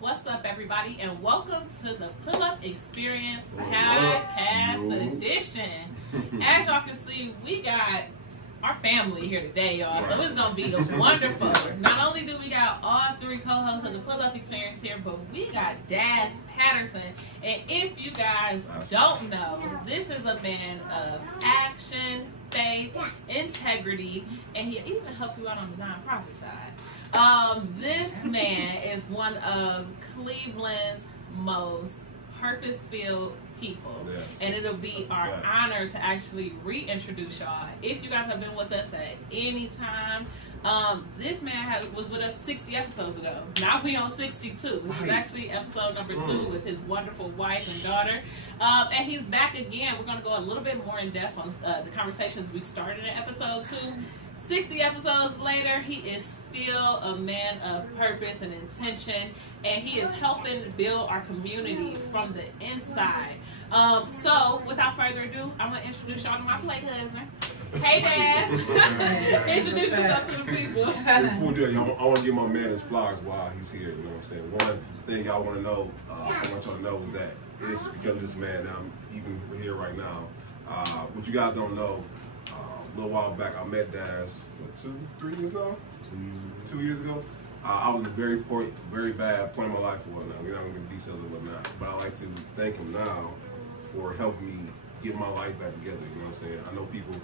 What's up, everybody, and welcome to the Pull Up Experience Podcast Edition. As y'all can see, we got our family here today, y'all, so it's going to be wonderful. Not only do we got all three co-hosts of the Pull Up Experience here, but we got Daz Patterson. And if you guys don't know, this is a man of action, faith, integrity, and he even helped you out on the nonprofit side. This man is one of Cleveland's most purpose-filled people, and it'll be our honor to actually reintroduce y'all. If you guys have been with us at any time, this man was with us 60 episodes ago. Now we on 62. He's actually episode number 2 with his wonderful wife and daughter, and he's back again. We're going to go a little bit more in depth on the conversations we started in episode 2. 60 episodes later, he is still a man of purpose and intention, and he is helping build our community from the inside. So, without further ado, I'm going to introduce y'all to my play cousin. Hey, Daz. Introduce yourself to the people. Before that, I want to give my man his flowers while he's here. You know what I'm saying? One thing y'all want to know, I want y'all to know is that it's because of this man that I'm even here right now. What you guys don't know, a little while back, I met Daz, 3 years ago? 2 years ago. I was at a very bad point in my life or whatnot. We're not going to get details of whatnot. But I like to thank him now for helping me get my life back together. You know what I'm saying? I know people,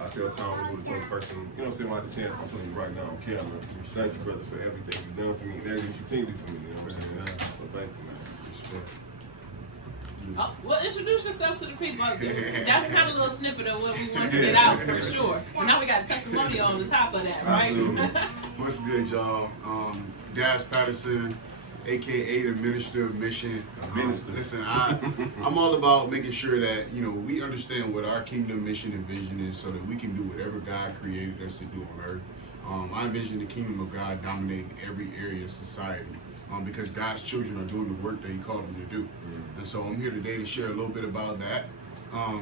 I say all the time, I'm the person, you know what I'm saying, when I have the chance, I'm telling you right now on camera, thank you, brother, for everything you've done for me and everything you continue to do for me. You know what I'm saying? So thank you, man. Well, introduce yourself to the people. That's kind of a little snippet of what we want to get out for sure. But now we got a testimonial on the top of that, right? What's good, y'all? Daz Patterson, aka the Minister of Mission. Listen, I'm all about making sure that we understand what our kingdom mission and vision is, so that we can do whatever God created us to do on earth. I envision the kingdom of God dominating every area of society. Because God's children are doing the work that He called them to do. And so I'm here today to share a little bit about that,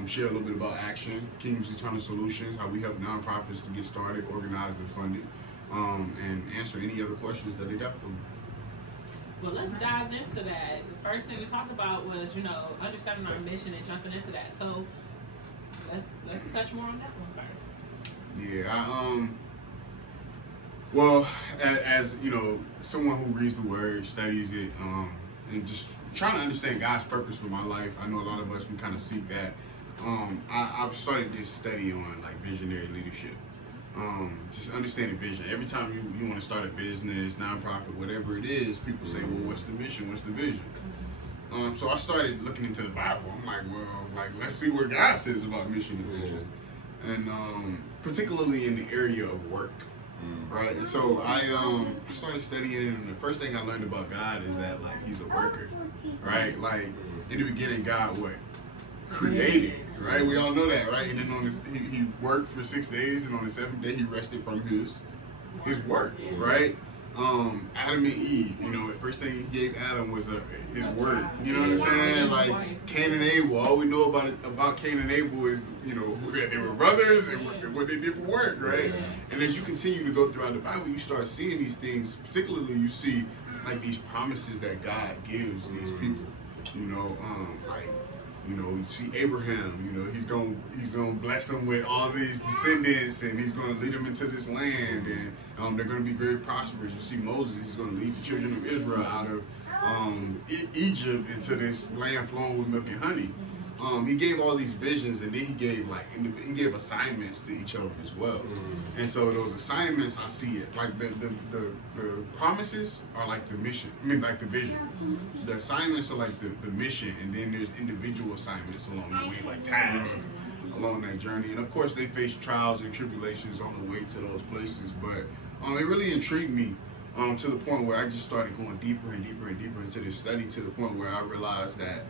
share a little bit about action, Kingdom's Eternal Solutions, how we help nonprofits to get started, organized, and funded, and answer any other questions that they got for me. Well, let's dive into that. The first thing we talked about was, understanding our mission and jumping into that. So let's touch more on that one first. Yeah, well, as someone who reads the Word, studies it, and just trying to understand God's purpose for my life, I know a lot of us, we kind of seek that. I've started this study on like visionary leadership, just understanding vision. Every time you want to start a business, nonprofit, whatever it is, people say, well, what's the mission? What's the vision? So I started looking into the Bible. I'm like, well, let's see what God says about mission and vision, and particularly in the area of work. Right, and so I started studying, and the first thing I learned about God is that He's a worker, right? Like in the beginning, God created, right? We all know that, right? And then he worked for 6 days, and on the 7th day He rested from his work, right? Adam and Eve, the first thing He gave Adam was his word. You know what I'm saying? Like Cain and Abel. All we know about Cain and Abel is they were brothers and what they did for work, right? And as you continue to go throughout the Bible, you start seeing these things. Particularly, you see like these promises that God gives these people. You see Abraham, he's gonna bless them with all these descendants, and he's gonna lead them into this land, and they're gonna be very prosperous. You see Moses, he's gonna lead the children of Israel out of Egypt into this land flowing with milk and honey. He gave all these visions, and then he gave assignments to each of them as well. And so those assignments, I see it like the promises are like the mission. Like the vision. The assignments are like the mission, and then there's individual assignments along the way, like tasks along that journey. And of course, they face trials and tribulations on the way to those places. But it really intrigued me to the point where I just started going deeper and deeper and deeper into this study, to the point where I realized that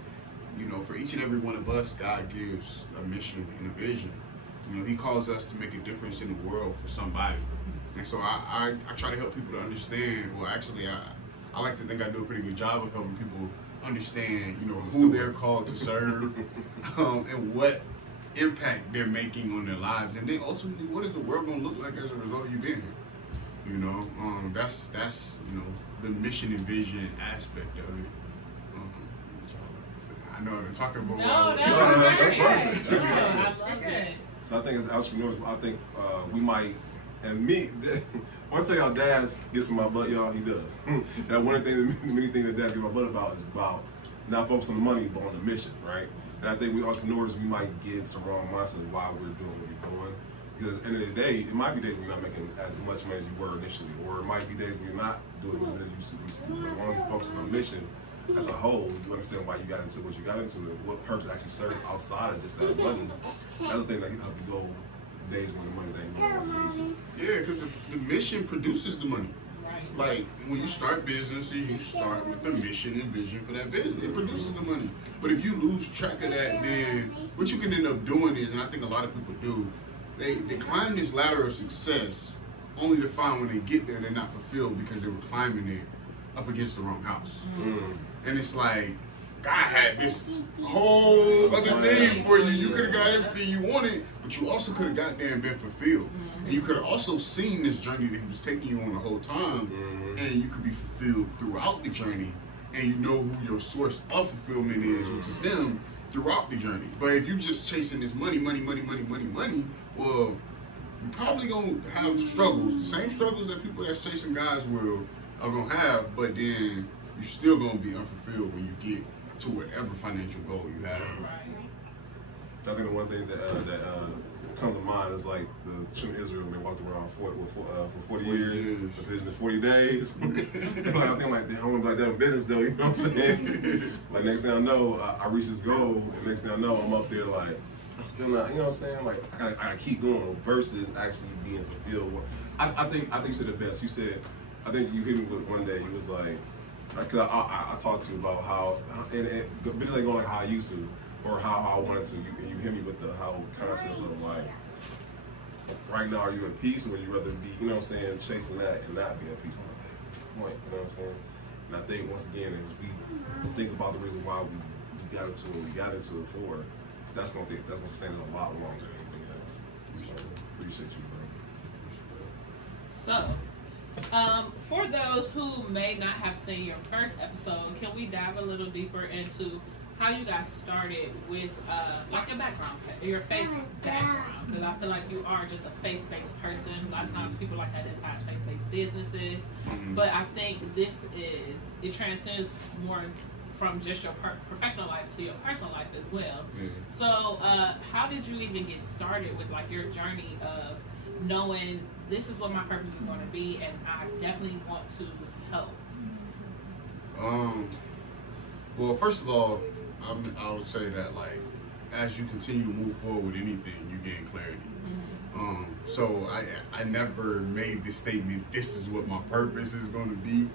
for each and every one of us, God gives a mission and a vision. He calls us to make a difference in the world for somebody. And so I try to help people to understand, well, actually, I like to think I do a pretty good job of helping people understand, who they're called to serve, and what impact they're making on their lives. And then ultimately, what is the world going to look like as a result of you being here? You know, that's you know, the mission and vision aspect of it. I know I've been talking about. No, that's perfect. perfect. I love it. So I think as entrepreneurs, I think we might, and me, when I tell y'all Daz gets in my butt, y'all, he does. That one of the things, many things that Daz gets in my butt about is about not focusing on the money, but on the mission, right? And I think we entrepreneurs, we might get into the wrong mindset of why we're doing what we're doing. Because at the end of the day, it might be days when you're not making as much money as you were initially, or it might be days when you're not doing as much as you used to do. But as long as you focus on the mission as a whole, you understand why you got into what you got into and what purpose actually serves outside of just that money. That's the thing that can help you go days when the money ain't going easy. Yeah, because the mission produces the money. Right. Like, when you start businesses, you start with the mission and vision for that business. It produces the money. But if you lose track of that, then what you can end up doing is, and I think a lot of people do, they climb this ladder of success only to find when they get there, they're not fulfilled because they were climbing it up against the wrong house. Mm. And it's like, God had this whole other thing for you. You could have got everything you wanted, but you also could have got there and been fulfilled. And you could have also seen this journey that he was taking you on the whole time, and you could be fulfilled throughout the journey, and you know who your source of fulfillment is, which is him, throughout the journey. But if you're just chasing this money, well, you're probably gonna have struggles, the same struggles that people that's chasing God's will are gonna have, but then you're still gonna be unfulfilled when you get to whatever financial goal you have. I think the one thing that comes to mind is like the children of Israel, when they walked around for 40 years, the vision of 40 days. Like, I think like, damn, I want to be like that in business though, you know what I'm saying? Like next thing I know, I reach this goal, and next thing I know, I'm up there like, I'm still not, you know what I'm saying? Like, I gotta keep going versus actually being fulfilled. I think you said the best. You said, I think you hit me with one day, you was like, cause I talked to you about how, and business ain't going like how I used to, or how I wanted to. You hit me with the how concept of like, right now, are you at peace, or would you rather be, you know what I'm saying, chasing that and not be at peace? I'm like, point, you know what I'm saying? And I think once again, if we think about the reason why we got into it, for, that's gonna sustain us a lot longer than anything else. So, appreciate you, bro. So, for those who may not have seen your first episode, can we dive a little deeper into how you got started with like your background, your faith background? Because I feel like you are just a faith-based person. A lot of times people like to identify as faith-based businesses, but I think it transcends more from just your professional life to your personal life as well. So how did you even get started with like your journey of knowing this is what my purpose is going to be, and I definitely want to help? Well, first of all, I would say that like as you continue to move forward with anything, you gain clarity. So I never made the statement, this is what my purpose is going to be,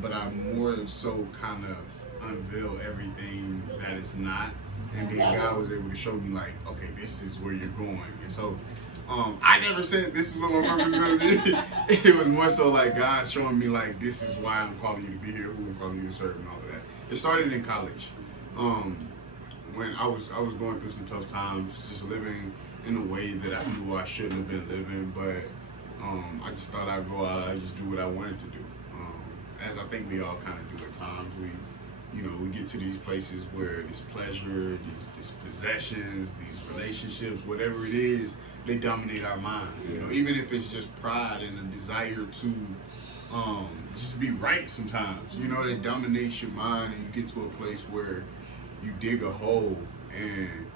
but I more so kind of unveil everything that it's not, and then God was able to show me like, okay, this is where you're going. And so I never said this is what my purpose is going to be. It was more so like God showing me like, this is why I'm calling you to be here, who I'm calling you to serve, and all of that. It started in college. When I was going through some tough times, just living in a way that I knew I shouldn't have been living, but I just thought I'd go out, I'd just do what I wanted to do. As I think we all kind of do at times, we get to these places where this pleasure, these possessions, these relationships, whatever it is, they dominate our mind. You know, even if it's just pride and a desire to just be right sometimes. You know, it dominates your mind, and you get to a place where you dig a hole and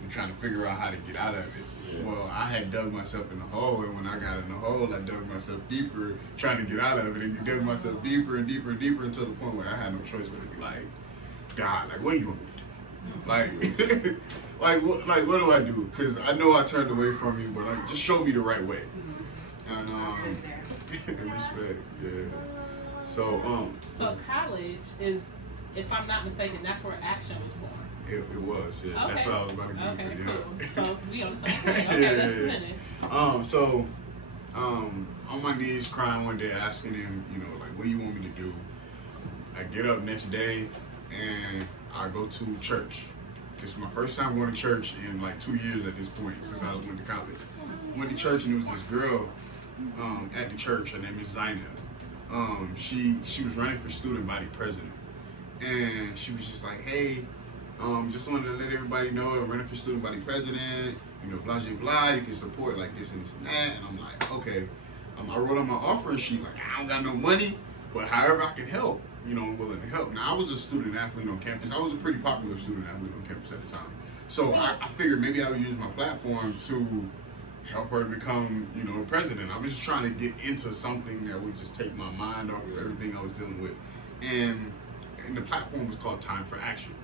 you're trying to figure out how to get out of it. Well, I had dug myself in the hole, and when I got in the hole, I dug myself deeper, trying to get out of it, and you dug myself deeper and deeper and deeper until the point where I had no choice but to be like, God, like, what do you want me to do? Like, what do I do? Because I know I turned away from you, but like, just show me the right way. And respect, yeah. So college is, if I'm not mistaken, that's where Action was born. It was, yeah. Okay. That's what I was about to get to. Yeah. Cool. So we on the same page. Okay, let's finish. So on my knees crying one day, asking him, you know, like, what do you want me to do? I get up next day and I go to church. This was my first time going to church in like 2 years at this point, since I went to college. I went to church, and it was this girl at the church. Her name is Zaina. She was running for student body president, and she was just like, hey, just wanted to let everybody know I'm running for student body president, you know, blah, blah, blah, you can support like this and this and that. And I'm like, okay. I wrote on my offering sheet, like, I don't got no money, but however I can help, you know, I'm willing to help. Now, I was a student athlete on campus. I was a pretty popular student athlete on campus at the time. So I figured maybe I would use my platform to help her become, you know, president. I was just trying to get into something that would just take my mind off of everything I was dealing with. And the platform was called Time for Action.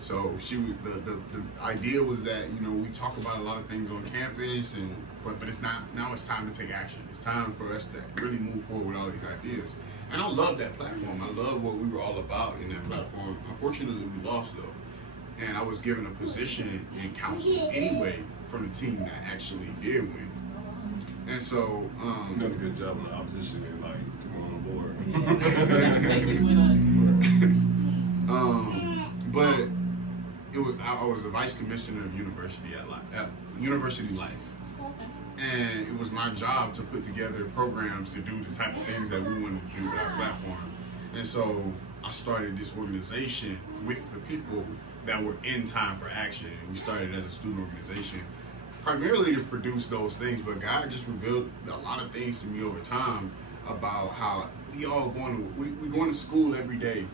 So the idea was that, you know, we talk about a lot of things on campus, but it's not, now it's time to take action. It's time for us to really move forward with all these ideas. And I love that platform. I love what we were all about in that platform. Unfortunately, we lost though. And I was given a position in council anyway from the team that actually did win. And so, you done a good job on the opposition and like coming on board. But I was the vice commissioner of university at University Life. And it was my job to put together programs to do the type of things that we wanted to do with our platform. And so I started this organization with the people that were in Time for Action. And we started as a student organization, primarily to produce those things. But God just revealed a lot of things to me over time about how we all we're going to school every day.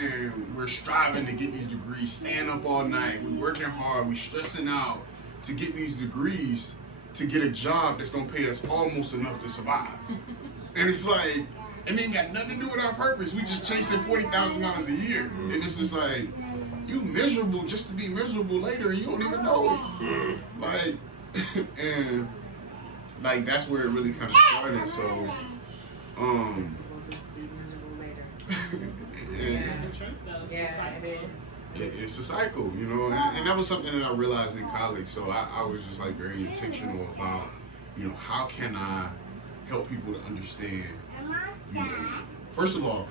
And we're striving to get these degrees, staying up all night, we're working hard, we're stressing out to get these degrees, to get a job that's gonna pay us almost enough to survive. And it's like, it ain't got nothing to do with our purpose. We just chasing $40,000 a year. And it's just like, you miserable just to be miserable later and you don't even know it. Like, and like that's where it really kind of started. So, just to be miserable later. Yeah, it is. It's a cycle, you know, and that was something that I realized in college. So I was just like very intentional about, you know, how can I help people to understand, you know, first of all,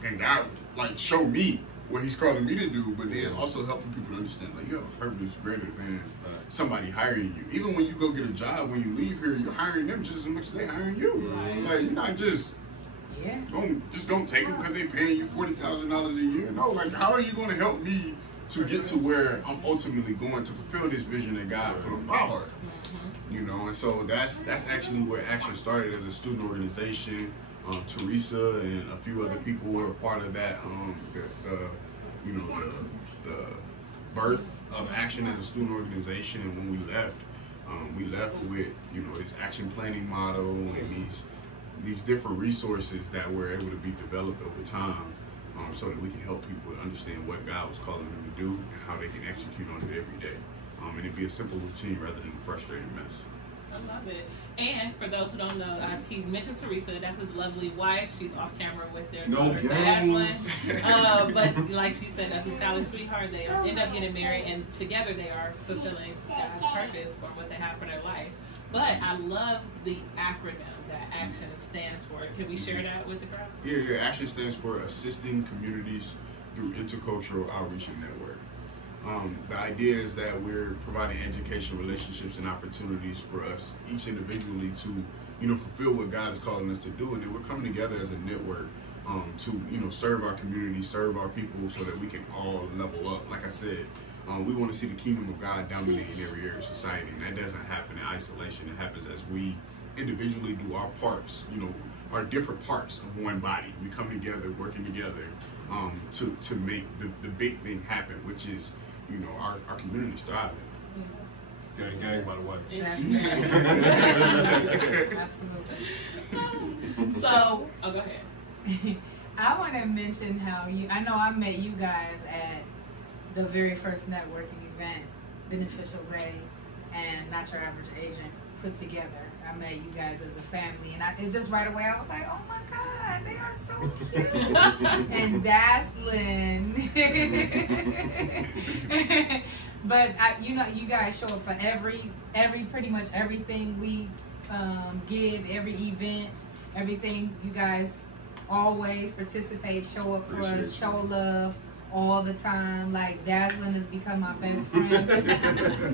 can God like show me what He's calling me to do, but then also helping people to understand like you have a purpose greater than somebody hiring you. Even when you go get a job, when you leave here, you're hiring them just as much as they're hiring you. Like you're not just don't take them because they're paying you $40,000 a year. No, like how are you going to help me to get to where I'm ultimately going to fulfill this vision that God put on my heart? You know, and so that's actually where Action started as a student organization. Teresa and a few other people were a part of that. You know, the birth of Action as a student organization. And when we left with, you know, this action planning model and these different resources that were able to be developed over time, so that we can help people to understand what God was calling them to do and how they can execute on it every day. And it be a simple routine rather than a frustrating mess. I love it. And for those who don't know, he mentioned Teresa. That's his lovely wife. She's off camera with their daughter, Daz. But like she said, that's his college sweetheart. They end up getting married, and together they are fulfilling God's purpose for what they have for their life. But I love the acronym that Action stands for. Can we share that with the crowd? Yeah. Action stands for Assisting Communities Through Intercultural Outreach and Network. The idea is that we're providing education, relationships, and opportunities for us, each individually, to, you know, fulfill what God is calling us to do, and then we're coming together as a network to, you know, serve our community, serve our people, so that we can all level up. Like I said, we want to see the kingdom of God dominating every area of society, and that doesn't happen in isolation. It happens as we individually do our parts, you know, our different parts of one body. We come together, working together to make the big thing happen, which is, you know, our community's thriving. Gang, by the way. Absolutely. So, go ahead. I want to mention how I know I met you guys at the very first networking event, Beneficial Way and Not Your Average Agent put together. I met you guys as a family, and it's just right away I was like, oh my God, they are so cute and dazzling. But you know, you guys show up for every pretty much everything we give, every event, everything. You guys always participate, show up for us, show love all the time. Like dazzling has become my best friend.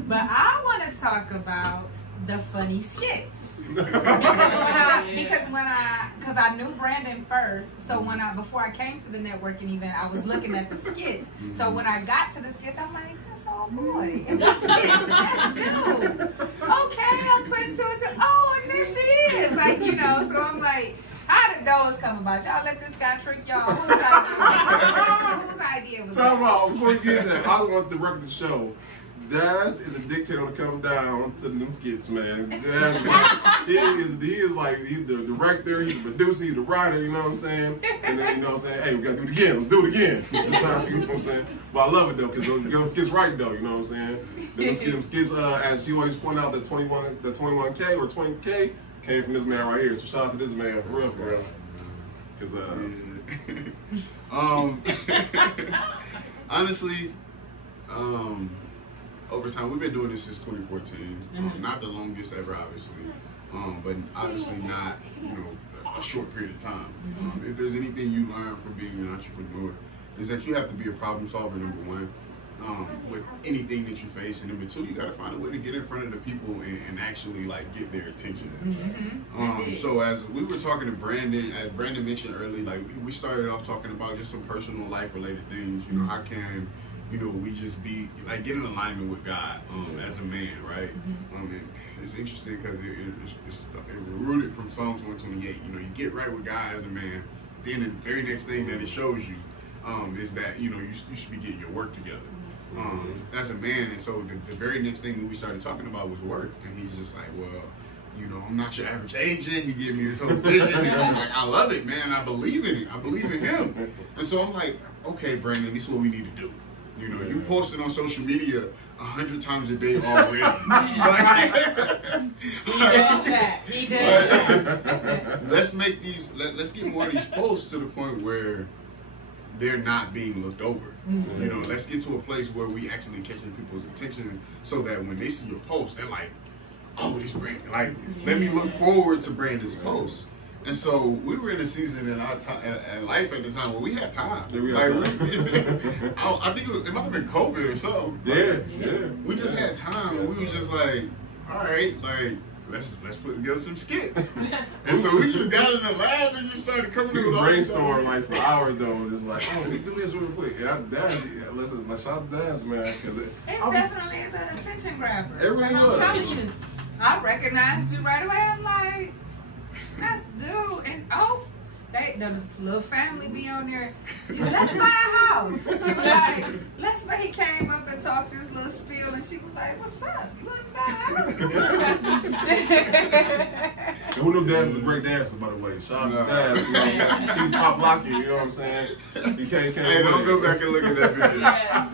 But I want to talk about the funny skits. Because I knew Brandon first, so before I came to the networking event, I was looking at the skits. So when I got to the skits, I'm like, that's old boy. And the skit, that's dude. Okay, I'm putting two and two. Oh, and there she is. Like, you know, so I'm like, how did those come about? Y'all let this guy trick y'all? Whose idea was that? Talk about, before you get that, I want to record the show. Daz is a dictator to come down to them skits, man. Daz, he is like, he's the director, he's the producer, he's the writer, you know what I'm saying? And then, you know what I'm saying, hey, we gotta do it again, let's do it again. This time, you know what I'm saying? But I love it though, because them skits right though, you know what I'm saying? Them skits, as she always point out, the 21K or 20K came from this man right here. So shout out to this man, for real, bro. Because, honestly, over time, we've been doing this since 2014. Not the longest ever, obviously, but obviously not, you know, a short period of time. If there's anything you learn from being an entrepreneur, is that you have to be a problem solver, number one, with anything that you face, and number two, you got to find a way to get in front of the people and actually like get their attention. So as we were talking to Brandon, as Brandon mentioned earlier, like we started off talking about just some personal life related things. You know, how can, you know, we just be like get in alignment with God as a man, right? And it's interesting because it's rooted from Psalms 128. You know, you get right with God as a man, then the very next thing that it shows you is that, you know, you should be getting your work together as a man. And so the very next thing that we started talking about was work, and he's just like, well, you know, I'm not your average agent. He gave me this whole vision, and I'm like, I love it, man. I believe in it. I believe in him. And so I'm like, okay, Brandon, this is what we need to do. You know, you posting on social media 100 times a day already. He did that. Let's make these. Let's get more of these posts to the point where they're not being looked over. You know, let's get to a place where we actually catching people's attention, so that when they see your post, they're like, "Oh, this Brandon!" Like, let me look forward to Brandon's post. And so we were in a season in our time, in life at the time where we had time. I think it might have been COVID or something. Yeah. We just had time, and we were just like, all right, like let's put together some skits. And so we just got in the lab and just started coming up with all this brainstorm like for hours though. Just like, oh, let's do this real quick. And let's shout out to Daz, man, because it definitely is an attention grabber. It really I'm was. telling you, I recognized you right away. I'm like, that's dude, and the little family be on there. Let's buy a house. She was like, let's buy. He came up and talked his little spiel, and she was like, "What's up? You want to buy a house?" And who knew Daz is a great dancer, by the way? Shout out to Daz. You know, he's pop locking. You know what I'm saying? He can't. Hey, don't go back and look at that video. Yes,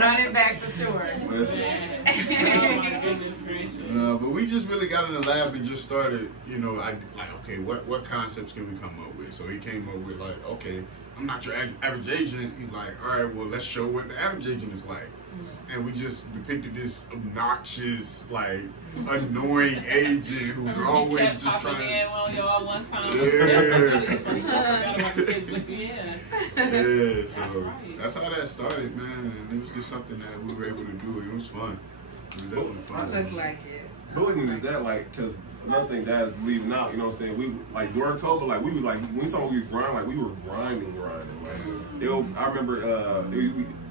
run it back for sure. Oh my goodness gracious. But we just really got in the lab and just started, you know, okay, what concepts can we come up with? So he came up with like, okay, I'm not your average agent. He's like, all right, well, let's show what the average agent is like. And we just depicted this obnoxious, like, annoying agent who's always just trying to. On y'all one time. Yeah, so that's how that started, man. And it was just something that we were able to do, and it was fun. It was definitely fun. It looked like it. Bullying is that, like, because another thing that is leaving out, you know what I'm saying? We, like, during COVID, like, we was like, when we saw we were grinding, like, we were grinding. Like, I remember,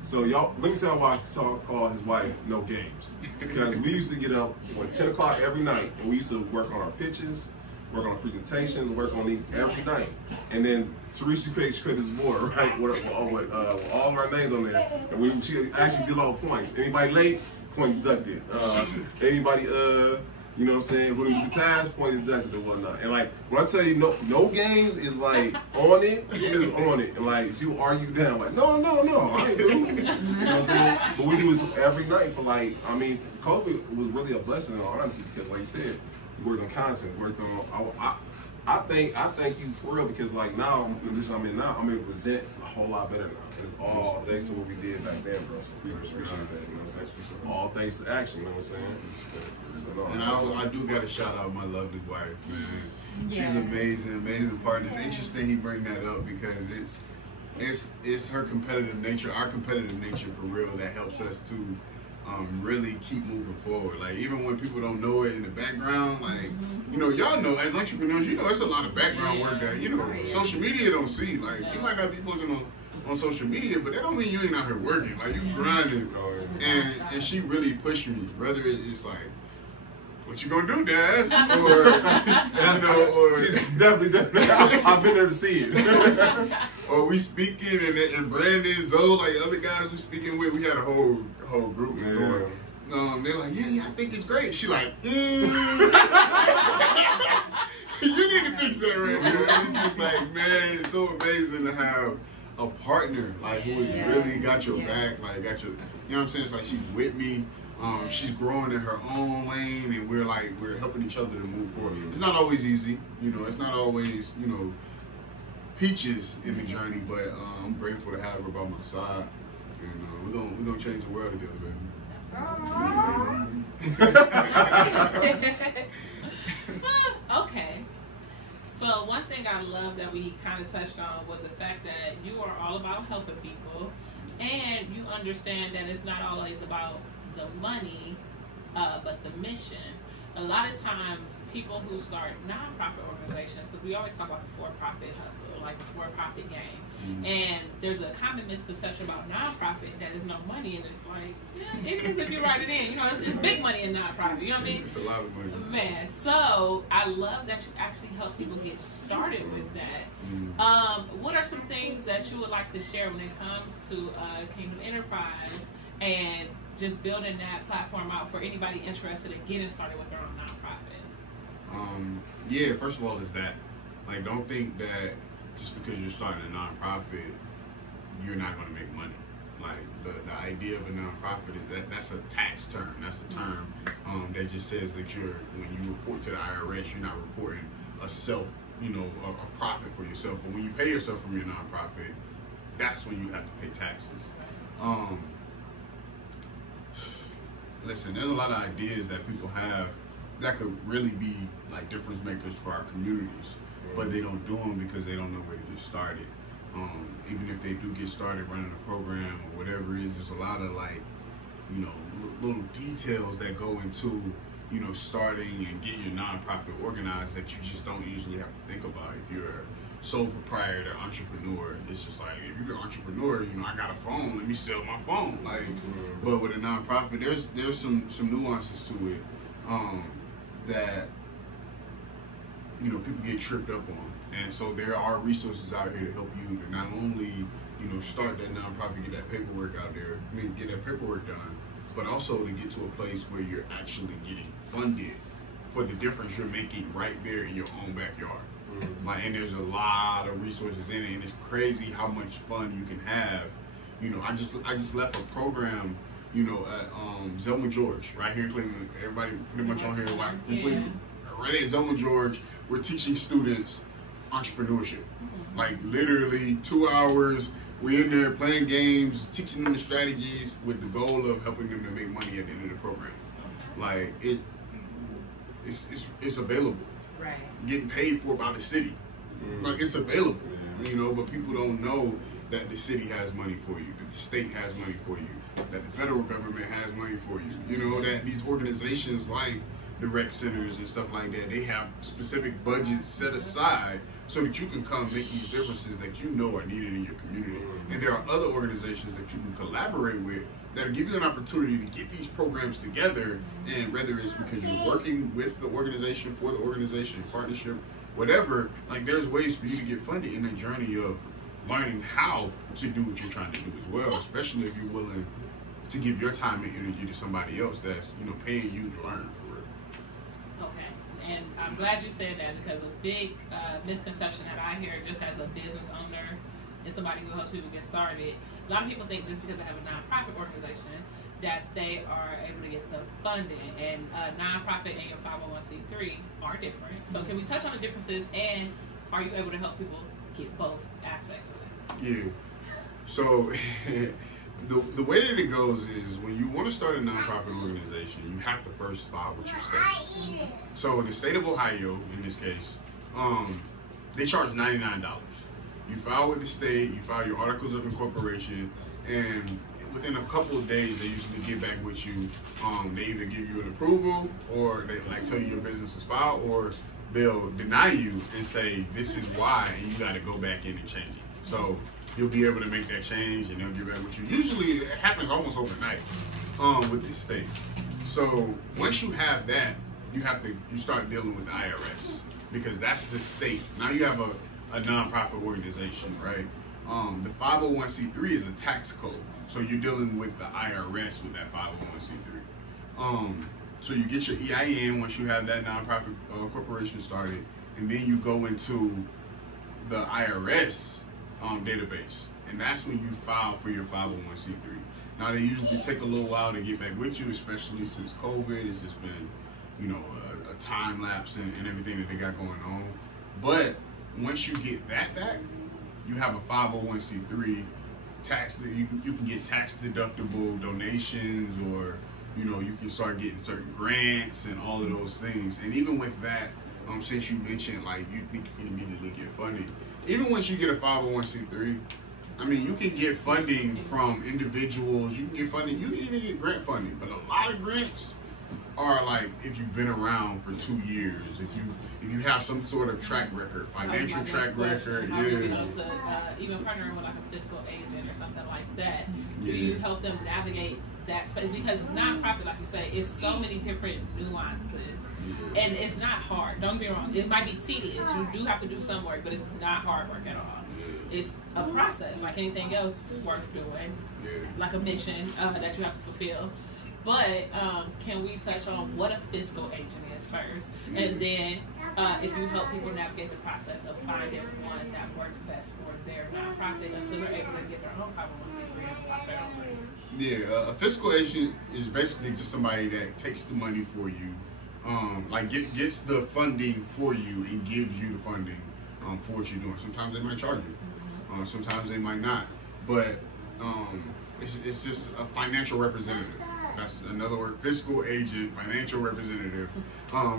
so y'all, let me tell why I call his wife No Games. Because we used to get up at 10 o'clock every night, and we used to work on our pitches, work on our presentations, work on these every night. And then Teresa created this board, right, with all of our names on there. And she actually did all the points. Anybody late, point deducted. Anybody, you know what I'm saying, who didn't get the task, point deducted and whatnot. And like, when I tell you no games is like on it, she is on it. And like, she will argue down, like, no, I ain't doing it. You know what I'm saying? But we do this every night for like, I mean, COVID was really a blessing in all honesty, because like you said, we worked on content, worked on, I thank you for real, because like now, this I'm in now, I'm able to present a whole lot better now. It's all thanks to what we did back then, bro. So we appreciate that, you know what I'm saying? All thanks to action, you know what I'm saying? So, and I do got to shout out my lovely wife, man. She's amazing partner. It's interesting he bring that up, because it's her competitive nature, our competitive nature for real, that helps us to really keep moving forward. Like, even when people don't know it in the background, like, you know, y'all know, as entrepreneurs, you know, it's a lot of background work that, you know, social media don't see. Like, you might not be posting on social media, but that don't mean you ain't out here working. Like, you grinding. And she really pushed me. Whether it's like, what you gonna do, Daz? Or, you know, or... She's definitely. I've been there to see it. Or we speaking, and Brandon, Zoe, like other guys we speaking with, we had a whole group. Yeah. They're like, yeah, I think it's great. She like, you need to fix that right now. It's just like, man, it's so amazing to have a partner like who has really got your back, like got your, you know what I'm saying? It's like she's with me. She's growing in her own lane, and we're helping each other to move forward. It's not always easy, you know. It's not always, you know, peaches in the journey, but I'm grateful to have her by my side, and we're gonna change the world together, baby. Okay. So one thing I love that we kind of touched on was the fact that you are all about helping people, and you understand that it's not always about the money, but the mission. A lot of times, people who start nonprofit organizations, because we always talk about the for-profit hustle, like the for-profit game, and there's a common misconception about nonprofit that is no money, and it's like, yeah, it is if you write it in. You know, it's big money in nonprofit. You know what I mean? It's a lot of money. Man, so I love that you actually help people get started with that. What are some things that you would like to share when it comes to Kingdom Enterprise and just building that platform out for anybody interested in getting started with their own nonprofit? Yeah, first of all, is that, like, don't think that just because you're starting a nonprofit, you're not going to make money. Like, the idea of a nonprofit is that's a tax term. That's a term that just says that when you report to the IRS, you're not reporting a profit for yourself. But when you pay yourself from your nonprofit, that's when you have to pay taxes. Listen, there's a lot of ideas that people have that could really be like difference makers for our communities, but they don't do them because they don't know where to get started. Even if they do get started running a program or whatever it is, there's a lot of like, you know, little details that go into, you know, starting and getting your nonprofit organized that you just don't usually have to think about. If you're a sole proprietor, entrepreneur, it's just like, if you're an entrepreneur, you know, I got a phone, let me sell my phone. Like, but with a nonprofit, there's some nuances to it that, you know, people get tripped up on. And so there are resources out here to help you to not only, you know, start that nonprofit, get that paperwork out there, get that paperwork done, but also to get to a place where you're actually getting funded for the difference you're making right there in your own backyard. Like, and there's a lot of resources in it, and it's crazy how much fun you can have. You know, I just left a program, you know, at Zelma George, right here in Cleveland. Everybody pretty much on here, like, right at Zelma George, we're teaching students entrepreneurship. Like, literally 2 hours, we're in there playing games, teaching them the strategies with the goal of helping them to make money at the end of the program. Like, it's available. Right. Getting paid for by the city. Like, it's available, you know, but people don't know that the city has money for you, that the state has money for you, that the federal government has money for you. You know, that these organizations like the rec centers and stuff like that, they have specific budgets set aside so that you can come make these differences that you know are needed in your community. And there are other organizations that you can collaborate with that'll give you an opportunity to get these programs together, and whether it's because you're working with the organization, for the organization, partnership, whatever, like, there's ways for you to get funded in the journey of learning how to do what you're trying to do as well, especially if you're willing to give your time and energy to somebody else that's, you know, paying you to learn for it. Okay, and I'm glad you said that, because a big misconception that I hear just as a business owner and somebody who helps people get started, a lot of people think just because they have a nonprofit organization that they are able to get the funding, and nonprofit and your 501c3 are different. So can we touch on the differences, and are you able to help people get both aspects of it? Yeah. So the way that it goes is, when you want to start a nonprofit organization, you have to first file with your state. So the state of Ohio, in this case, they charge $99. You file with the state, you file your articles of incorporation, and within a couple of days, they usually get back with you. They either give you an approval, or they like tell you your business is filed, or they'll deny you and say this is why, and you got to go back in and change it. So you'll be able to make that change, and they'll get back with you. Usually, it happens almost overnight with this state. So once you have that, you start dealing with the IRS, because that's the state. Now you have a nonprofit organization, right? The 501c3 is a tax code, so you're dealing with the IRS with that 501c3. So you get your EIN once you have that nonprofit corporation started, and then you go into the IRS database, and that's when you file for your 501c3. Now they usually take a little while to get back with you, especially since COVID. It's just been, you know, a time lapse and everything that they got going on. But once you get that back, you have a 501c3 tax. You can get tax deductible donations, or you know, you can start getting certain grants and all of those things. And even with that, since you mentioned like you think you can immediately get funding, even once you get a 501c3, I mean, you can get funding from individuals. You can get funding. You can even get grant funding, but a lot of grants are like if you've been around for 2 years, if you have some sort of track record, financial track record, yeah. You know, to even partnering with like a fiscal agent or something like that, yeah. You help them navigate that space, because nonprofit, like you say, is so many different nuances, and it's not hard. Don't get me wrong; it might be tedious. You do have to do some work, but it's not hard work at all. It's a process, like anything else worth doing, like a mission that you have to fulfill. But can we touch on what a fiscal agent is first, and then if you help people navigate the process of finding one that works best for their nonprofit until they're able to get their own 501c3 and apply their own rates? Yeah, a fiscal agent is basically just somebody that takes the money for you, like gets the funding for you and gives you the funding for what you're doing. Sometimes they might charge you, sometimes they might not, but it's just a financial representative. That's another word. Fiscal agent, financial representative.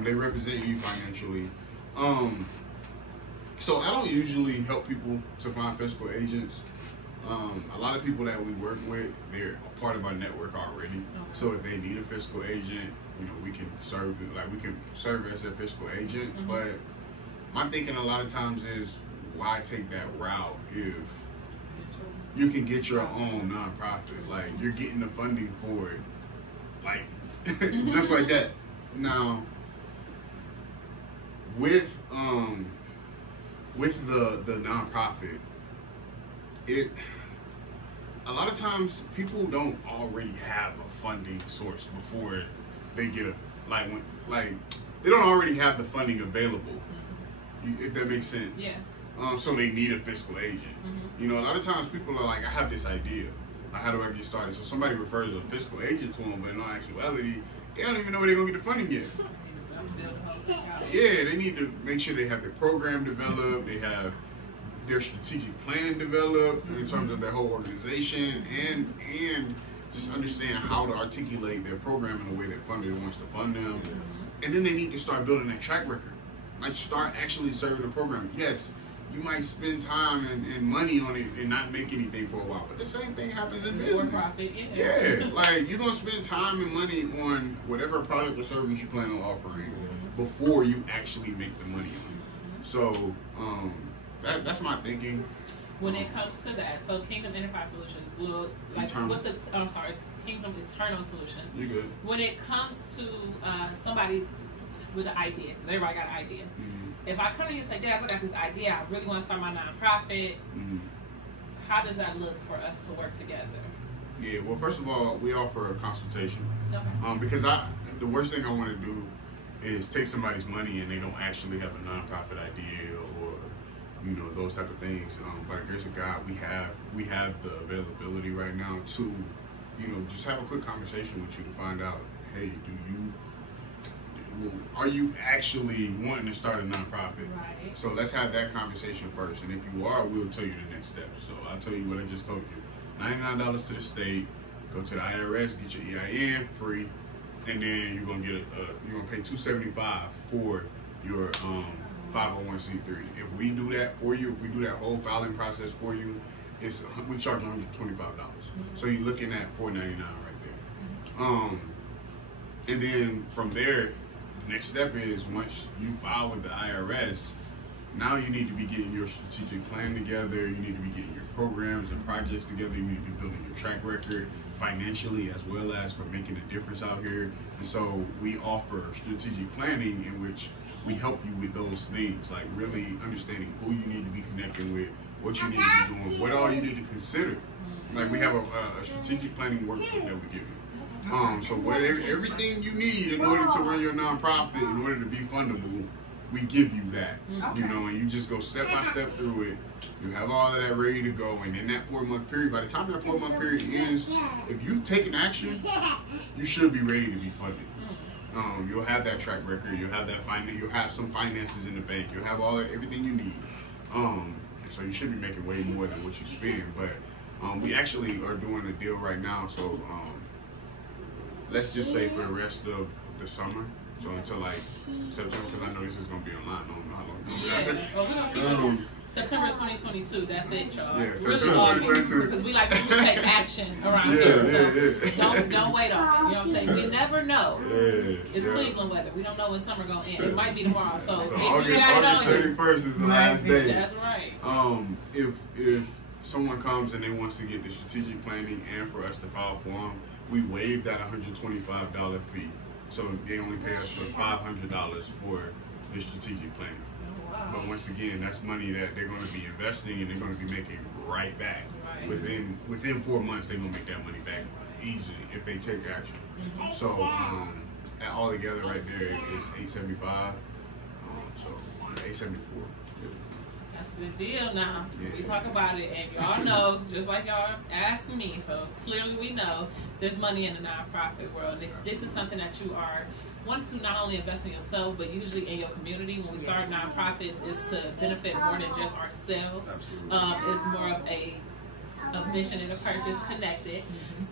They represent you financially. So I don't usually help people to find fiscal agents. A lot of people that we work with, they're a part of our network already. Okay. So if they need a fiscal agent, you know, we can serve as a fiscal agent. Mm-hmm. But my thinking a lot of times is, why take that route if you can get your own nonprofit? Like, you're getting the funding for it, like just like that. Now, with the nonprofit, a lot of times people don't already have a funding source before they get they don't already have the funding available. Mm-hmm. If that makes sense. Yeah. So they need a fiscal agent. Mm-hmm. You know, a lot of times people are like, I have this idea. How do I get started? So somebody refers a fiscal agent to them, but in all actuality, they don't even know where they're gonna get the funding yet. Yeah, they need to make sure they have their program developed, they have their strategic plan developed in terms of their whole organization, and just understand how to articulate their program in a way that funder wants to fund them. And then they need to start building that track record. Like, start actually serving the program. Yes, you might spend time and money on it and not make anything for a while, but the same thing happens in business. Yeah, like, you're gonna spend time and money on whatever product or service you plan on offering before you actually make the money on it. So that's my thinking. When it comes to that, so Kingdom Enterprise Solutions will, like, Kingdom Eternal Solutions. You good? When it comes to somebody with an idea, because everybody got an idea. Mm-hmm. If I come to you and say, Daz, I got this idea, I really want to start my nonprofit, how does that look for us to work together? Yeah, well, first of all, we offer a consultation. Okay. Because the worst thing I want to do is take somebody's money and they don't actually have a nonprofit idea, or, you know, those type of things. By the grace of God, we have the availability right now to, you know, just have a quick conversation with you to find out, hey, are you actually wanting to start a nonprofit? Right. So let's have that conversation first. And if you are, we'll tell you the next steps. So I'll tell you what I just told you. $99 to the state, go to the IRS, get your EIN free, and then you're gonna get you're gonna pay $275 for your 501c3. If we do that for you, if we do that whole filing process for you, we charge $125. So you're looking at $4.99 right there. And then from there, next step is once you file with the IRS, now you need to be getting your strategic plan together. You need to be getting your programs and projects together. You need to be building your track record financially as well as for making a difference out here. And so we offer strategic planning in which we help you with those things, like really understanding who you need to be connecting with, what you need to be doing, what all you need to consider. Like we have a strategic planning workbook that we give you. So whatever, everything you need in order to run your nonprofit, in order to be fundable, we give you that. You know, and you just go step by step through it. You have all of that ready to go, and in that 4-month period, by the time that 4-month period ends, if you've taken action, you should be ready to be funded. You'll have that track record. You'll have that you'll have some finances in the bank. You'll have everything you need. And so you should be making way more than what you spend. But we actually are doing a deal right now. So let's just say for the rest of the summer. So until like September, because I know this is going to be online. I don't know how long. September 2022, that's it, y'all. Yeah, really September 2022. Because we like people to take action around here. So don't wait on it. You know what I'm saying? We never know. It's Cleveland weather. We don't know when summer going to end. It might be tomorrow. So if August, you got August 31st is the last day. That's right. If someone comes and they wants to get the strategic planning and for us to file for them, we waive that $125 fee. So they only pay us for $500 for the strategic planning. But once again, that's money that they're going to be investing and they're going to be making right back. Within 4 months, they're going to make that money back easily if they take action. So all together right there is $875. So $874. That's the deal now. We talk about it, and y'all know, just like y'all asked me, so clearly we know there's money in the nonprofit world. And if this is something that you want to not only invest in yourself, but usually in your community. When we start nonprofits, is to benefit more than just ourselves. It's more of a mission and a purpose connected.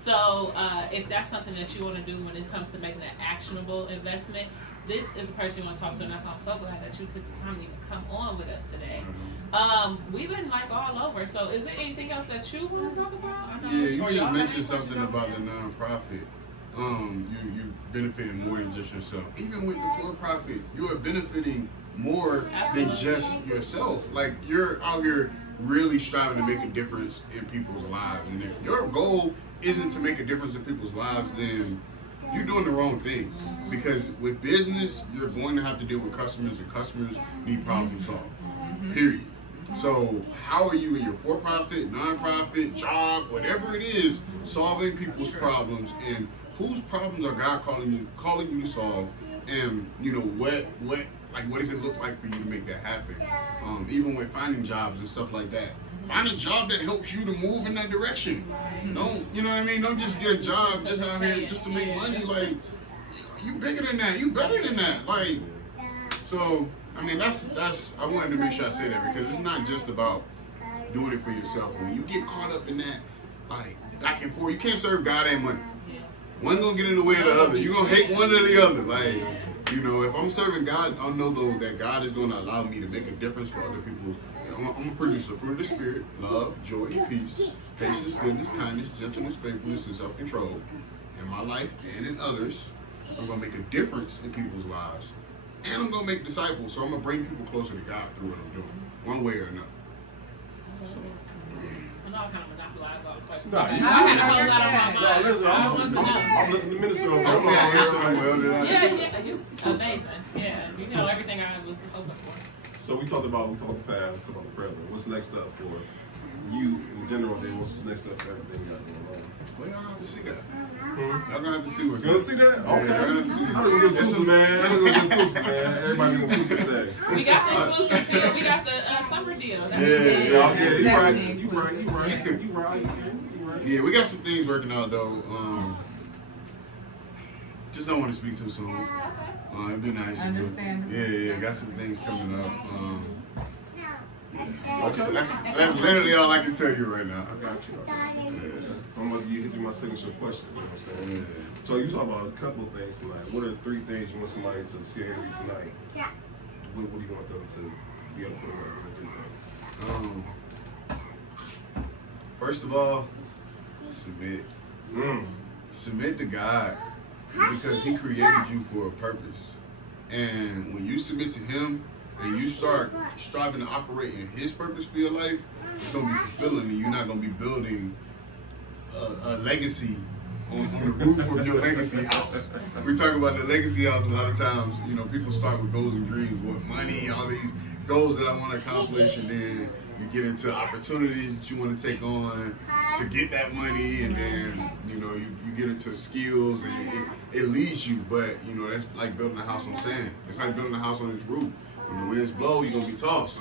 So if that's something that you want to do when it comes to making an actionable investment, this is the person you want to talk to, and that's why I'm so glad that you took the time to even come on with us today. We've been like all over. So is there anything else that you want to talk about? You just mentioned something about the nonprofit. You benefiting more than just yourself. Even with the for-profit, you are benefiting more than just yourself. Like you're out here really striving to make a difference in people's lives. And if your goal isn't to make a difference in people's lives, then you're doing the wrong thing. Because with business, you're going to have to deal with customers, and customers need problem solved. Period. So how are you in your for-profit, non-profit, job, whatever it is, solving people's problems, and whose problems are God calling you to solve, and you know what does it look like for you to make that happen? Even with finding jobs and stuff like that, find a job that helps you to move in that direction. Don't, you know what I mean? Don't just get a job just out here just to make money. Like you bigger than that, you better than that. Like so. I mean, that's. I wanted to make sure I say that because it's not just about doing it for yourself. When you get caught up in that, like back and forth, you can't serve God and money. One gonna get in the way of the other. You gonna hate one or the other. Like, you know, if I'm serving God, I'll know though that God is gonna allow me to make a difference for other people. I'm gonna produce the fruit of the Spirit: love, joy, peace, patience, goodness, kindness, gentleness, faithfulness, and self-control in my life and in others. I'm gonna make a difference in people's lives. And I'm going to make disciples, so I'm going to bring people closer to God through what I'm doing, one way or another. So, I know I kind of monopolized all the questions. Nah, I had a whole lot on my mind. I'm listening to Minister over I'm answering well, did I? Yeah, you amazing. Yeah, you know everything I was hoping for. So we talked about the past, we talked about the present. What's next up for you in general? Then what's next up for everything you got going on? Well, y'all have to see that. Y'all gonna have to see what's You gonna see that? Okay. Yeah, y'all gonna have to see I don't get exclusive, man. I don't get exclusive, man. Everybody get exclusive today. We got the exclusive deal. We got the summer deal. You right. Yeah, we got some things working out though. Just don't want to speak too soon. It'd be nice. Understand. Yeah, got some things coming up. That's literally all I can tell you right now. I got you. So I'm gonna hit you my signature question. You know what I'm saying? So you talk about a couple of things tonight. What are 3 things you want somebody to see tonight? What do you want them to be able to put away? 3 things. First of all, submit. Submit to God because He created you for a purpose. And when you submit to Him and you start striving to operate in His purpose for your life, it's going to be fulfilling, and you're not going to be building a legacy on the roof of your legacy house. We talk about the legacy house a lot of times. You know, people start with goals and dreams, with money, all these goals that I want to accomplish, and then you get into opportunities that you want to take on to get that money, and then, you know, you get into skills, and it leads you. But, you know, that's like building a house on sand. It's like building a house on its roof. When the winds blow, you're going to be tossed.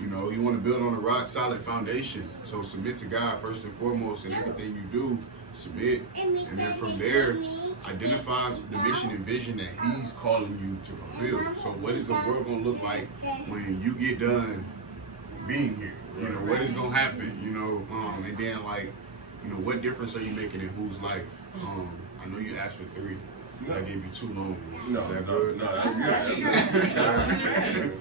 You know, you want to build on a rock solid foundation. So submit to God first and foremost in everything you do. Submit, and then from there, identify the mission and vision that He's calling you to fulfill. So what is the world going to look like when you get done being here? You know, what is going to happen? You know, and then, like, you know, what difference are you making in whose life? I know you asked for 3. I gave you 2 long ones. No, that good? No, that's good.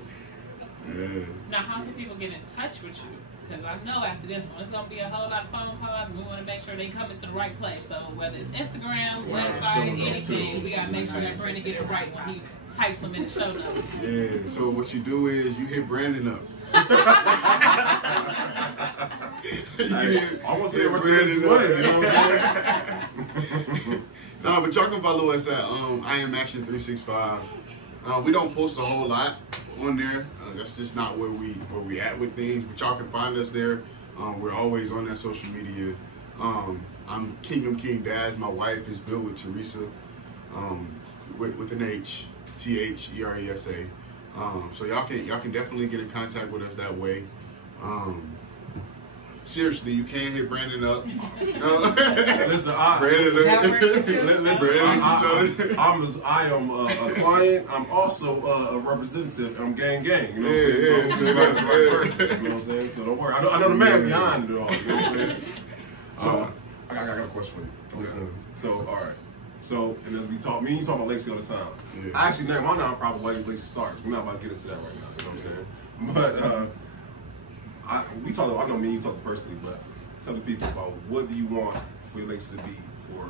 Yeah. Now, how can people get in touch with you? Because I know after this one, it's going to be a whole lot of phone calls, and we want to make sure they come into the right place. So whether it's Instagram, website, anything, we got to make sure that Brandon get it right when he types them in the show notes. Yeah, so what you do is you hit Brandon up. I almost said what's the best way, you know what I'm saying? No, but y'all can follow us at I Am Action 365. We don't post a whole lot on there. That's just not where we at with things. But y'all can find us there. We're always on that social media. I'm Kingdom King Daz. My wife is built with Teresa, with an H, THERESA. So y'all can definitely get in contact with us that way. Seriously, you can hit Brandon up. Listen, I am a client. I'm also a representative. I'm gang. You know what I'm saying? So I'm just right to the right person. You know what I'm saying? So don't worry. I know the man behind it all. You know what I'm saying? So I got a question for you. Okay. So all right. So and as we talk, me and you talk about legacy all the time. Yeah. I actually name my nonprofit why legacy starts. We're not about to get into that right now. You know what I'm saying? But I know me and you talk personally, but tell the people about what do you want for your legacy to be for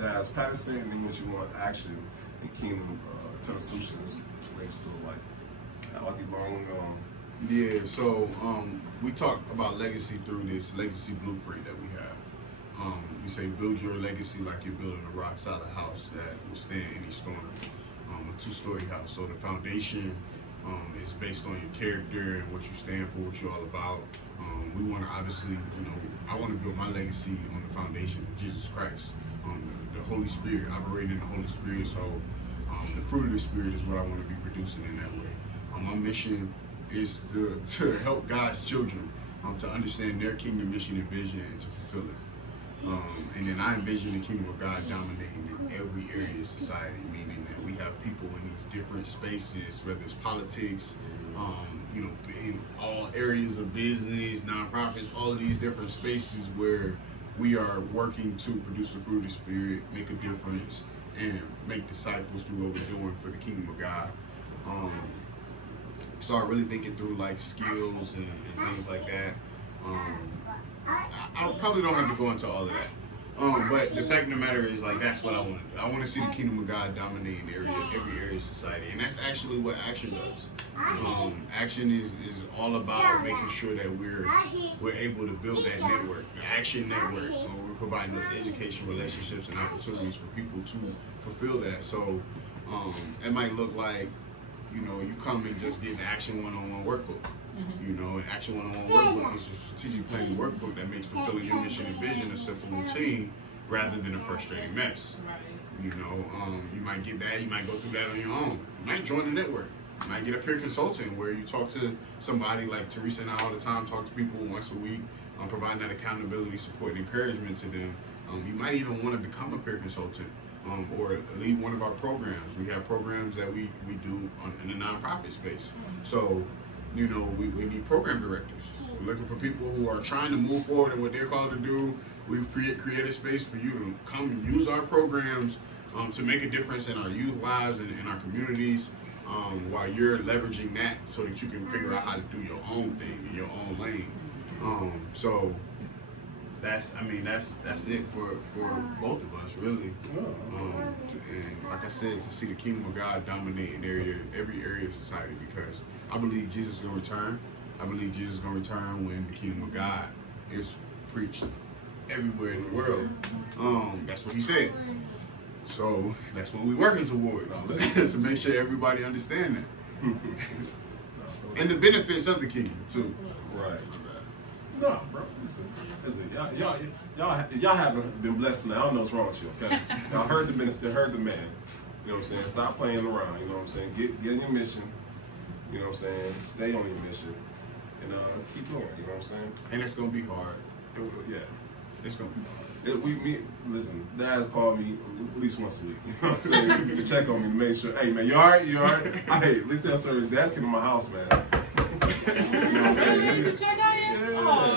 Daz Patterson, and then what you want Action and Kingdom Eternal Solutions legacy to look like. I like the long. Yeah, so we talk about legacy through this legacy blueprint that we have. We say build your legacy like you're building a rock solid house that will stand any storm. A 2-story house. So the foundation is based on your character and what you stand for, what you're all about. We want to obviously, you know, I want to build my legacy on the foundation of Jesus Christ, the Holy Spirit, operating in the Holy Spirit. So the fruit of the Spirit is what I want to be producing in that way. My mission is to help God's children to understand their kingdom mission and vision and to fulfill it. And then I envision the kingdom of God dominating in every area of society, meaning that we have people in these different spaces, whether it's politics, you know, in all areas of business, nonprofits, all of these different spaces where we are working to produce the fruit of the Spirit, make a difference, and make disciples through what we're doing for the kingdom of God. Start really thinking through like skills and things like that. I probably don't have to go into all of that. But the fact of the matter is, like, that's what I want to do. I want to see the kingdom of God dominate in every area of society. And that's actually what Action does. Action is all about making sure that we're able to build that network, the Action network. We're providing those education, relationships, and opportunities for people to fulfill that. So it might look like, you know, you come and just get an Action one-on-one workbook. You know, an Action one-on-one workbook is a strategic planning workbook that makes fulfilling your mission and vision a simple routine rather than a frustrating mess. You know, you might get that, you might go through that on your own. You might join the network. You might get a peer consultant where you talk to somebody like Teresa and I all the time, talk to people once a week, providing that accountability, support, and encouragement to them. You might even want to become a peer consultant or lead one of our programs. We have programs that we do in the nonprofit space. So, you know, we need program directors. We're looking for people who are trying to move forward in what they're called to do. We've created space for you to come and use our programs to make a difference in our youth lives and in our communities while you're leveraging that so that you can figure out how to do your own thing in your own lane. So that's it for both of us, really. And like I said, to see the kingdom of God dominate in every area of society, because I believe Jesus is gonna return. I believe Jesus is gonna return when the kingdom of God is preached everywhere in the world. That's what he said. So that's what we're working towards, to make sure everybody understand that. And the benefits of the kingdom too. Right. No, bro. Listen, y'all haven't been blessed now. I don't know what's wrong with you, okay? Y'all heard the minister, heard the man. You know what I'm saying? Stop playing around, you know what I'm saying? Get in your mission. You know what I'm saying? Stay on your mission. And keep going, you know what I'm saying? And it's gonna be hard. Yeah. It's gonna be hard. Listen, Daz called me at least once a week. You know what I'm saying? To check on me, to make sure, hey man, you alright? You alright? Hey, let me tell you something, Daz came to my house, man. You know what I'm saying?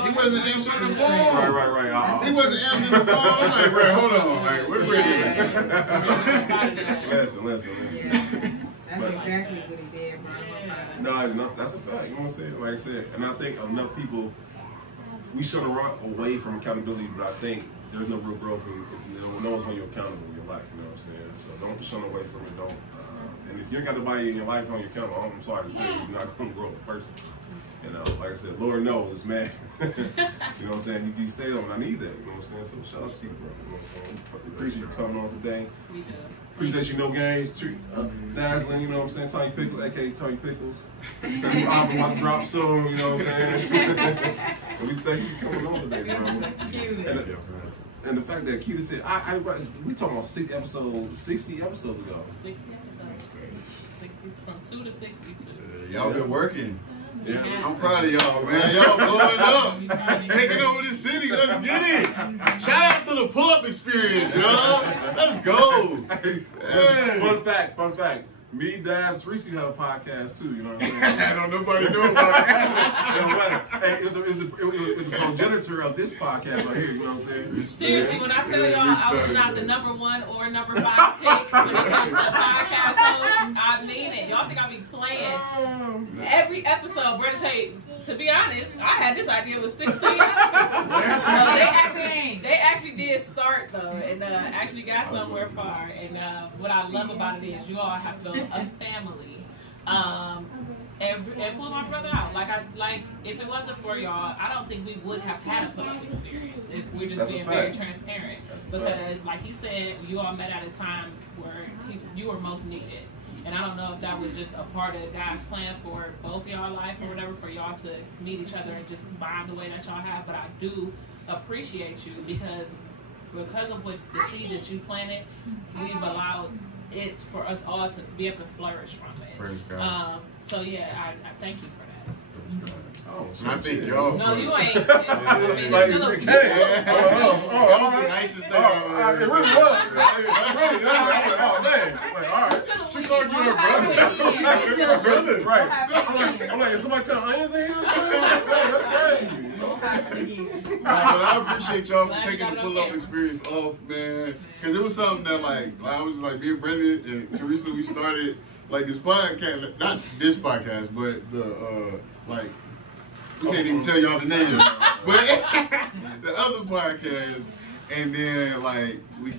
He wasn't answering the phone. Right. He wasn't answering the phone. I'm like, bro, hold on. Like, where Brandon at? Listen. Yeah. That's exactly what he did, bro. No, that's a fact. You know what I'm saying? Like I said, and I think enough people, we shouldn't run away from accountability, but I think there's no real growth if no one's holding you accountable in your life. You know what I'm saying? So don't shun away from it. Don't. And if you ain't got nobody in your life holding you accountable, I'm sorry to say, you're not going to grow a person. You know, like I said, Lord knows, man. You know what I'm saying? He stayed on. I need that. You know what I'm saying? So shout out to you, bro. You know what I'm saying? Appreciate you coming on today. We do. Appreciate you, No Games, Dazzling, you know what I'm saying? Tony Pickles, aka Tony Pickles. That new album about to drop soon, you know what I'm saying? And we thank you for coming on today, bro. And the fact that Keita said, we talking about 60 episodes ago. 60 episodes. 60, from 2 to 62. Y'all been working. Yeah. I'm proud of y'all, man. Y'all blowing up. Taking over this city. Let's get it. Shout out to the pull-up experience, y'all. Let's go. Hey. Fun fact. Me, Daz, Reese have a podcast too, you know what I'm saying? Don't nobody know about it. Hey, it was the progenitor of this podcast right here, you know what I'm saying? Seriously, when I tell y'all I was not the #1 or #5 pick when it comes to podcast host, I mean it. Y'all think I be playing every episode. Brother Tate, to be honest, I had this idea with 16. They actually did start though, and actually got somewhere far. And what I love about it is you all have built a family, and pull my brother out. Like if it wasn't for y'all, I don't think we would have had a pull-up experience if we're just being very transparent. Because like he said, you all met at a time where you were most needed. And I don't know if that was just a part of God's plan for both y'all life or whatever, for y'all to meet each other and just bond the way that y'all have. But I do appreciate you because of what the seed that you planted, we've allowed it for us all to be able to flourish from it. Praise God. So yeah, I thank you for that. Oh, I think y'all. No, you ain't. Like, that was the nicest thing it really was. Oh, man. Like, all right. She called you her brother. Right. I'm like, is somebody cut onions in here or something? That's crazy. But I appreciate y'all for taking the pull-up experience off, man. Because it was something that, I was like, me and Brendan and Teresa, we started, this podcast, not this podcast, but the, we can't even tell y'all the name, but the other podcast, and then, we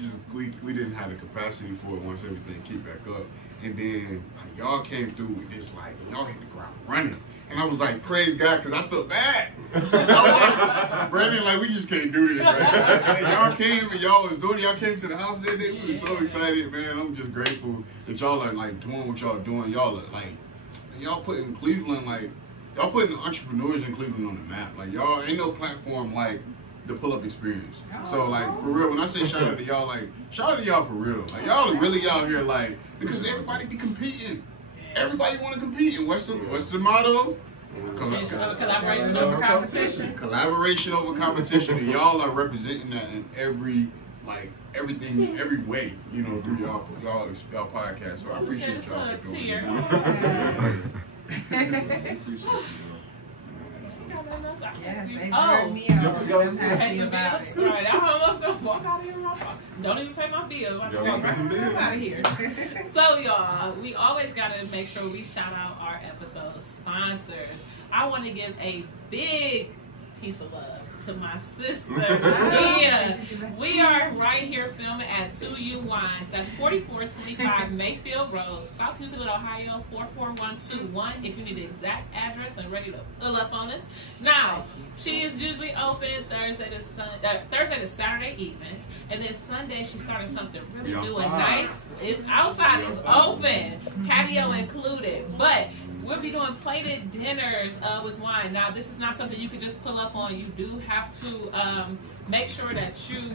didn't have the capacity for it once everything kicked back up. And then y'all came through with this, and y'all hit the ground running. And I was like, praise God, because I felt bad. I was like, Brandon, we just can't do this, right? And y'all came and y'all was doing it. Y'all came to the house that day. We were so excited, man. I'm just grateful that y'all are, doing what y'all doing. Y'all are, y'all putting Cleveland, y'all putting entrepreneurs in Cleveland on the map. Y'all ain't no platform like the pull-up experience. So, for real, when I say shout out to y'all, shout out to y'all for real. Y'all are really out here, because everybody be competing. Everybody want to compete. And what's the motto? Collaboration over competition. Collaboration over competition. And y'all are representing that in every way, through y'all podcast. So I appreciate y'all for doing it. Yes, they turned me out. I'm happy about it. Right, I almost gonna walk out of here. Don't even pay my bill. I'm out here. So y'all, we always gotta make sure we shout out our episode sponsors. I want to give a big piece of love to my sister. Yeah, we are right here filming at 2U Wines. That's 4425 Mayfield Road, South Euclid, Ohio 44121. If you need the exact address and ready to pull up on us. Now, she is usually open Thursday to Saturday evenings, and then Sunday she started something really new and nice. It's outside. It's open, patio included, but we'll be doing plated dinners with wine. Now, this is not something you could just pull up on. You do have to make sure that you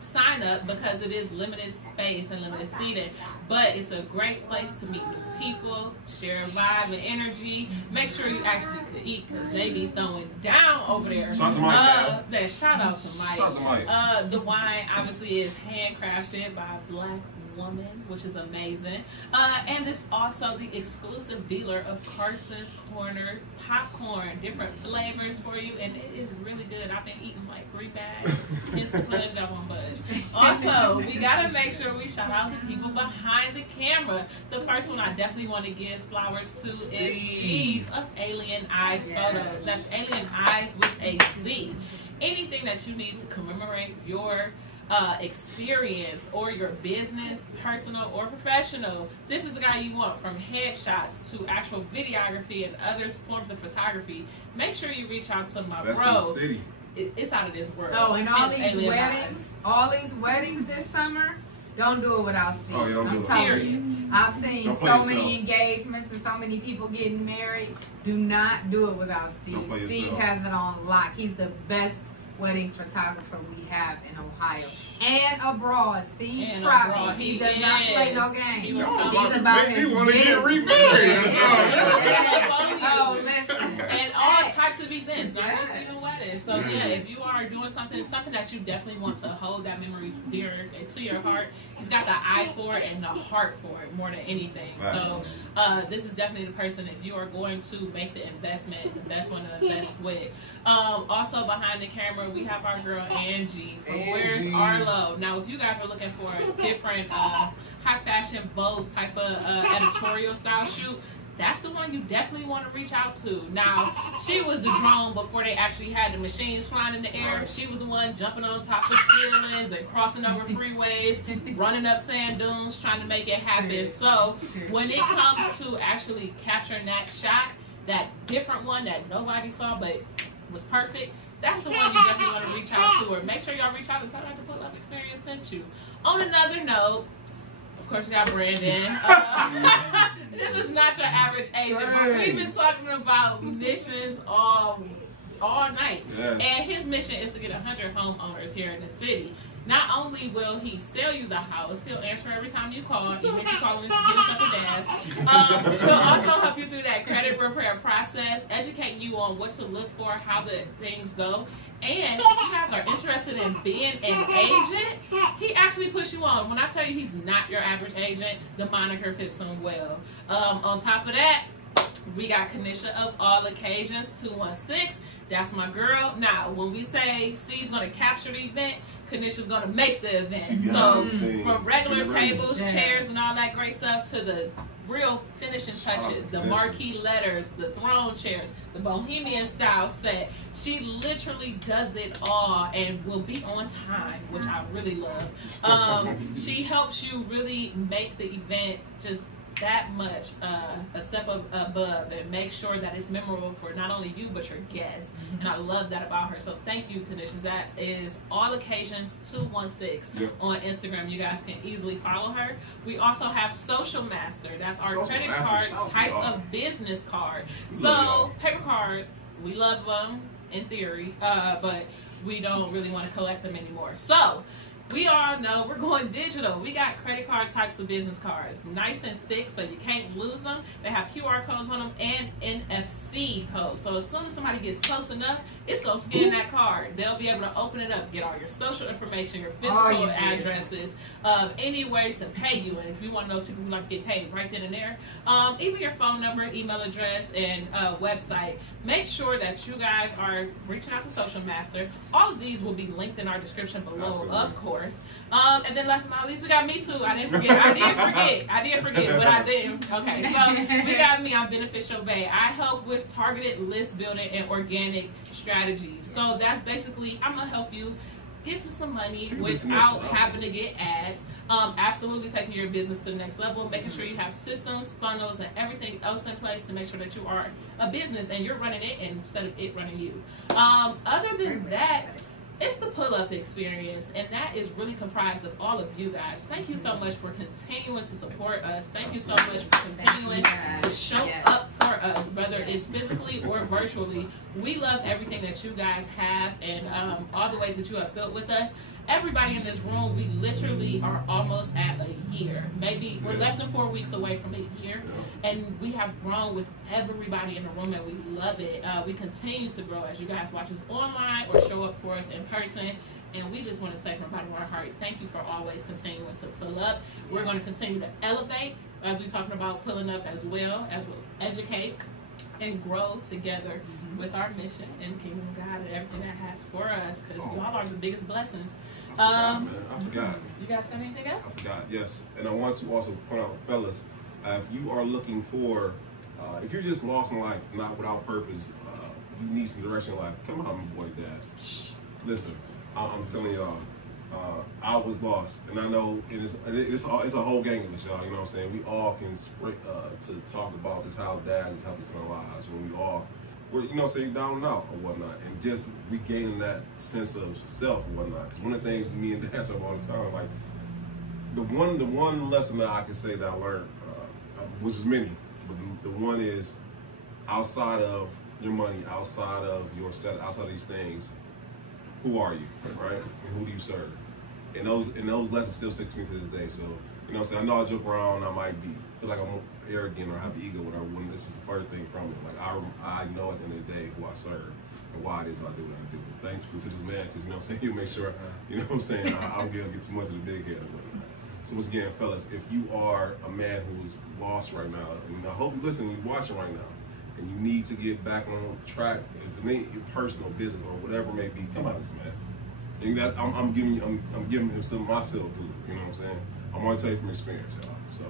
sign up because it is limited space and limited seating. But it's a great place to meet new people, share a vibe and energy. Make sure you actually could eat because they be throwing down over there. Shout out to Mike. Shout out to Mike. Shout out to Mike. The wine obviously is handcrafted by a Black woman, which is amazing. And it's also the exclusive dealer of Carson's Corner popcorn, different flavors for you, and it is really good. I've been eating like 3 bags. It's the pledge that won't budge. Also, we gotta make sure we shout out the people behind the camera. The first one I definitely want to give flowers to is Steve of Alien Eyes Photos. That's Alien Eyes with a Z. Anything that you need to commemorate your experience or your business, personal or professional, this is the guy you want. From headshots to actual videography and other forms of photography, make sure you reach out to my bro. It's out of this world. Oh, and all these weddings this summer, don't do it without Steve. Oh, yeah, I'm telling you. I've seen so many engagements and so many people getting married. Do not do it without Steve. Steve has it on lock. He's the best wedding photographer we have in Ohio and abroad. Steve travels. He does not play no games. He's about his want to get remarried. Oh, listen. And all types of events, not just even weddings. So yeah, if you are doing something that you definitely want to hold that memory dear to your heart, he's got the eye for it and the heart for it more than anything. So this is definitely the person, if you are going to make the investment, the best one to invest with. Also behind the camera, we have our girl Angie from Where's Arlo. Now, if you guys are looking for a different high fashion Vogue type of editorial style shoot, that's the one you definitely want to reach out to. Now, she was the drone before they actually had the machines flying in the air. She was the one jumping on top of ceilings and crossing over freeways, running up sand dunes, trying to make it happen. So when it comes to actually capturing that shot, that different one that nobody saw but was perfect, that's the one you definitely want to reach out to. Or make sure y'all reach out and tell her the Pull Up Experience sent you. On another note, of course, we got Brandon. This is not your average agent, but we've been talking about missions all night. Yes. And his mission is to get 100 homeowners here in the city. Not only will he sell you the house, he'll answer every time you call, even if you call him to get us up with Daz. He'll also help you through that credit repair process, educate you on what to look for, how the things go. And if you guys are interested in being an agent, he actually puts you on. When I tell you he's not your average agent, the moniker fits him well. On top of that, we got Kanisha of All Occasions 216. That's my girl. Now, when we say Steve's going to capture the event, Kanisha's going to make the event. So, from regular tables, chairs, and all that great stuff to the real finishing touches, the marquee letters, the throne chairs, the bohemian style set. She literally does it all and will be on time, which I really love. She helps you really make the event just that much a step above and make sure that it's memorable for not only you but your guests. And I love that about her. So thank you, Kanisha. That is All Occasions 216 on Instagram. You guys can easily follow her. We also have Social Master. That's our credit card type of business card. So paper cards, we love them in theory, but we don't really want to collect them anymore. So we all know we're going digital. We got credit card types of business cards, nice and thick so you can't lose them. They have QR codes on them and NFC codes. So as soon as somebody gets close enough, it's going to scan that card. They'll be able to open it up, get all your social information, your physical addresses, any way to pay you. And if you're one of those people who like to get paid right then and there, even your phone number, email address, and website. make sure that you guys are reaching out to Social Master. All of these will be linked in our description below, Absolutely. of course. And then last but not least, we got me too. I didn't forget. I did forget, but I didn't. Okay, so we got me on Beneficial Bay. I help with targeted list building and organic strategies. So that's basically, I'm gonna help you get to some money without having to get ads. Absolutely taking your business to the next level, making sure you have systems, funnels, and everything else in place to make sure that you are a business and you're running it instead of it running you. Other than that, it's the pull-up experience, and that is really comprised of all of you guys. Thank you so much for continuing to support us. Thank you so much for continuing to show up for us, whether it's physically or virtually. We love everything that you guys have and all the ways that you have built with us. Everybody in this room, we literally are almost at a year. Maybe we're less than 4 weeks away from a year, and we have grown with everybody in the room, and we love it. We continue to grow as you guys watch us online or show up for us in person, and we just want to say from the bottom of our heart, thank you for always continuing to pull up. We're going to continue to elevate as we're talking about pulling up as well, as we'll educate and grow together with our mission and the kingdom of God and everything that has for us, because y'all are the biggest blessings. I forgot. You guys got anything else? I forgot, yes. And I want to also point out, fellas, if you are looking for, if you're just lost in life, not without purpose, you need some direction in life, come on, my boy Daz. Listen, I'm telling y'all, I was lost, and I know it's a whole gang of us, y'all, you know what I'm saying? We all can to talk about just how Daz is helping us in our lives when we all, we're, you know, saying down and out or whatnot, and just regaining that sense of self and whatnot. Because one of the things me and Daz have all the time, like the one lesson that I can say that I learned, which is many, but the one is outside of your money, outside of your set, outside of these things, who are you, right? And who do you serve? And those lessons still stick to me to this day. So, you know what I'm saying? I know I joke around, I might feel like I'm arrogant or have ego, whatever, when this is the first thing from it. Like, I know at the end of the day who I serve and why it is I do what I do. Thankful to this man, because, you know what I'm saying, he'll make sure, you know what I'm saying, I don't get too much of the big head or whatnot. So once again, fellas, if you are a man who is lost right now, and I hope you listen, you're watching right now, and you need to get back on track, if it ain't your personal business or whatever it may be, come out this man. And that I'm giving him some of my silver food, you know what I'm saying? I'm gonna tell you from experience, y'all. So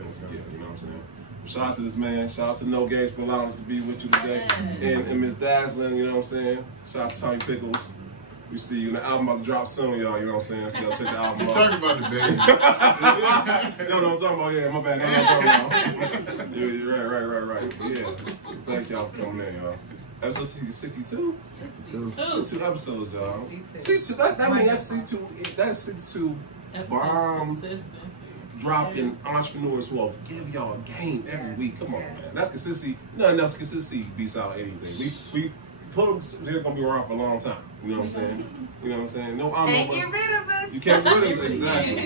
once again, you know what I'm saying? Shout out to this man. Shout out to No Gauge for allowing us to be with you today. And Ms. Dazzlin, you know what I'm saying? Shout out to Tommy Pickles. We see you. The album about to drop soon, y'all. You know what I'm saying? So y'all check the album out. Talking about the baby. You know what I'm talking about? Yeah, my bad. I know what I'm talking about. Right. Yeah. Thank y'all for coming in, y'all. Episode 62? 62 episodes, y'all. 62. That means that's 62. That's 62 bomb dropping entrepreneurs who will give y'all a game every week. Come on, man. That's consistency. Nothing else consistency beats out anything. We they're gonna be around for a long time. You know what I'm saying? You know what I'm saying? No, I can't get rid of us. You can't get rid of us. Exactly.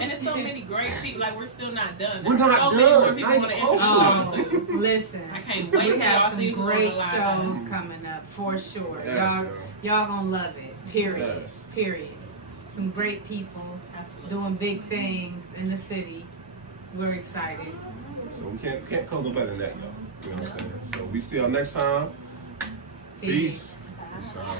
And there's so many great people. Like, we're still not done. We're not so done. Many more people want to introduce y'all to. Listen, I can't wait we to have y'all some see great shows coming up for sure. Yes, y'all gonna love it. Period. Yes. Period. Some great people doing big things in the city. We're excited. So we can't close no better than that, y'all. You know what I'm saying? So we see y'all next time. Peace. Peace out.